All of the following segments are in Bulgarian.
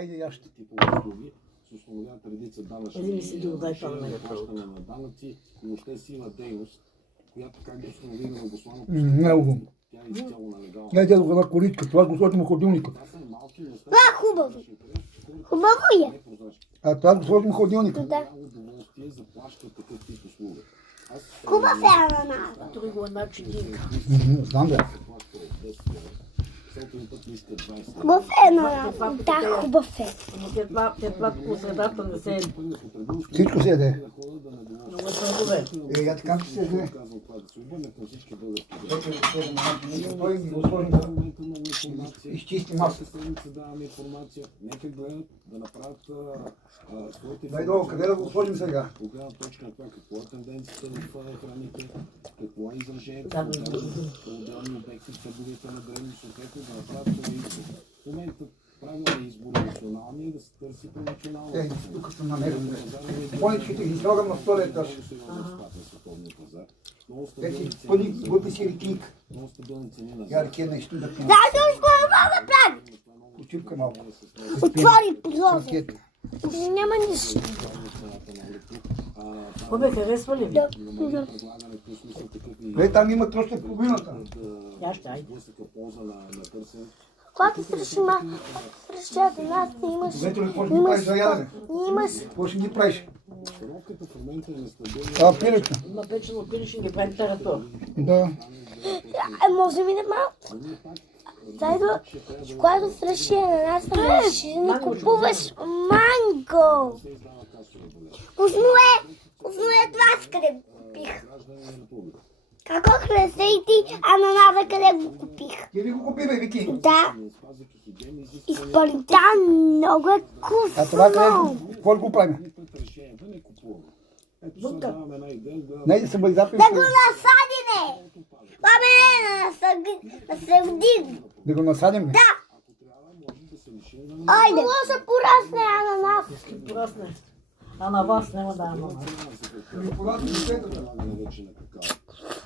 Айде яще. типове услуги, се установяват редица данъчни Един ми си друг, дай това на мен. плащане на данъци, но въобще си има дейност, която как да установи на обосновано Много. тя е изцяло на легално. Не, дядо, една коричка, това го сложим в холодилника. Това са малки неща. Това е хубаво. Хубаво е. А това го сложим в холодилника. Да. Удоволствие заплаща такъв тип услуга. Хубав е ананас. Той го е начининка. Знам да. Хубав е ананас. Да, хубав е. Но те това по средата не се... Всичко се яде. Много е слабове. Я така ще се яде. Той ги го сложим да изчисти масата. Нека гледат да направят своите... Дай долу, къде да го сложим сега? От гледна точка на това какво е тенденцията в храните, какво е изражението Да, по отделни обекти в търговията на древни, съответно да направят това избор. В момента правилният избор е националния и да се търси по националния. Тук съм намерил. Поничките ги слагам на втория етаж. Пъни въпи си рекинг. Я реке нещо да пина. Да, също да прави. Почивка малко. Отвори прозорец. Няма нищо. Кое харесва ли? Да. Там има още в половината. Я ще, айде. Когато среща нас, имаш... Вече ли какво ще ги правиш за ядене? Имаш... Какво ще ги правиш? Пилечка. Има печено пиле, ще ги прави таратор. Да. Може ми да малко. Зайдо, когато среща на нас, ще ни купуваш манго. Узно това с къде го купих. Какво хареса и ти ананаса къде го купих? Ти ли го купи, бе, Вики? Да. И според много е вкусно. А това къде? Какво го правим? Не, да се бъде запис. Да го насадиме! Бабе, да се роди. Да го насадим? Да. Айде. Много се порасне ананас. Порасне. А на вас няма да ананас.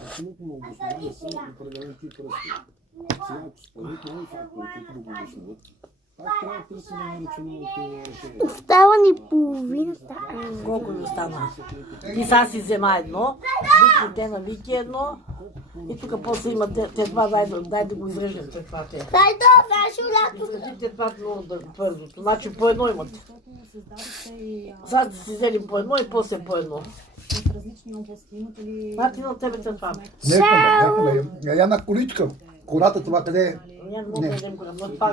Абсолютно обосновани са определен тип ръста. Сега, ако според нови фактори, които го обосноват, пак трябва да търсим рационалното решение. Остава ни половината. Колко ви остана? Ти сега си взема едно, Вики те на Вики едно, и тук после има те два, дай да го изрежем след това те. Дай да, знаеш лято. Изредите това много бързото, значи по едно имате. Сега сте си взели по едно и после по едно. Мати на тебе те това. Не, я на количка. Кората това къде е? Няма да ядем грам, но това